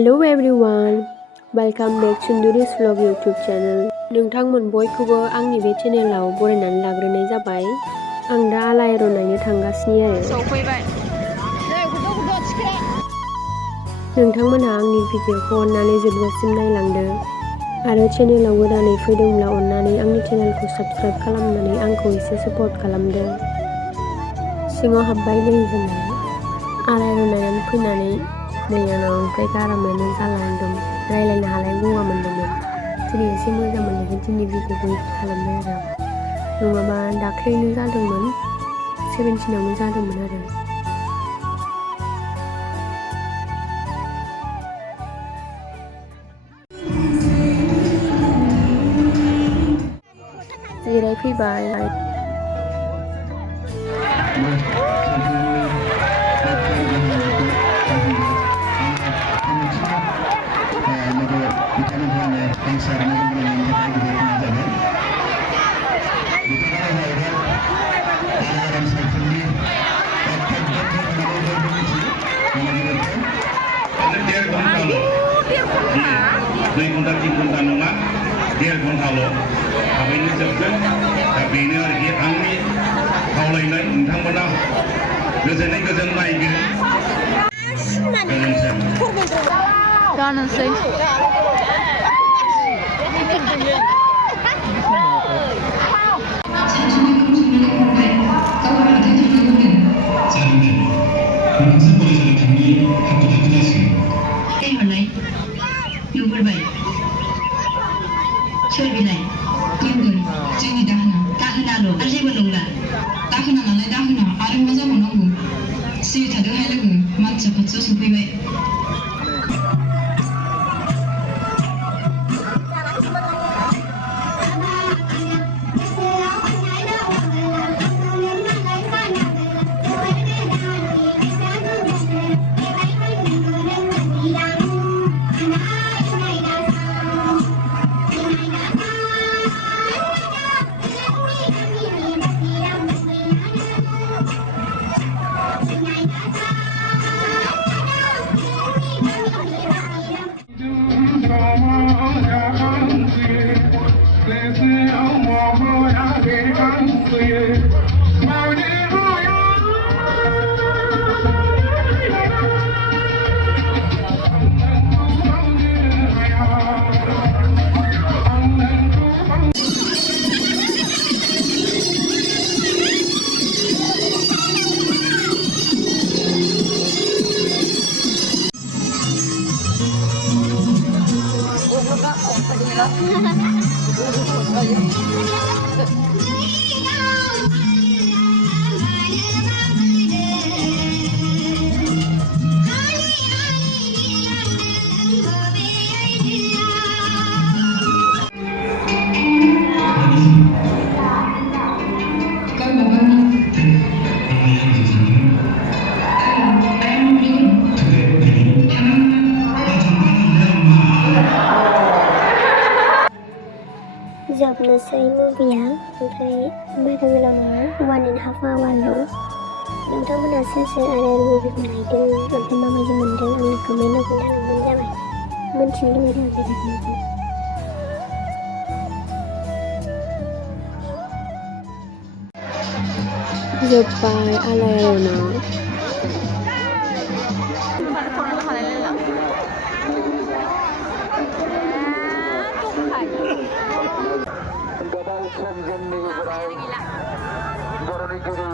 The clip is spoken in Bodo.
Hello everyone, welcome back to Sunduris Vlog YouTube channel. नोंथांमोन बयखौबो आंनि बे चेनेलाव बरायनानै लाग्रोनाय जाबाय। आं दा आलायारन नायनो थांगासिनो आरो। सौफैबाय। नोंथांमोनहा आंनि भिडिअखौ अननानै जोबजासिम नायलांदो आरो चेनेलाव गोदानै फैदोंब्ला अननानै आंनि चेनेलखौ साबस्क्राइब खालामनानै आंखौ एसे सापर्ट खालामदो। सिङाव हाबबाय नै जोङो आलायारन नायनानै फैनानै नै आंनाव ओमफ्राय गारामायानो जाला एकदम रायलायनो हालाय गगा मोनदोंमोन। दिनै एसे मोजां मोननायखाय दिनै भिडिअखौ इदिट खालामबाय आरो नङाबा दाख्लैनो जादोंमोन 17आवनो जादोंमोन आरो। जिरायफैबाय। दुई घन्टा तीन घन्टा नङा 1.5 घन्टाल' थाबैनो जोबगोन। दा बेनो आरोखि आंनि खावलायनाय नोंथांमोना गोजोनै गोजोन नायगोन। जानोसै। नुहरबाय सोर बिलाय दोनगोन जोंनि दाहोनाल' आरो जेबो नंला। दाहोना नालाय दाहोना आरो मा जाबावनांगौ। सिरि थादोहाय लोगो मानसिया खाथियाव सफैबाय। जोबनोसै मुभिया ओमफ्राय बारा गोलाव नङा 1.5 आवारल'। नोंथांमोना सोर सोर आरो मुभिखौ नायदों ओमफ्राय माबायदि मोनदों आंनो कमेन्टआव खोन्थालांबानो जाबाय। मोनथिनो लुबैदों आं बिरादनो। जोब्बाय आलायारना। गोबाव सम जोंनि गेजेराव बर'नि गुरु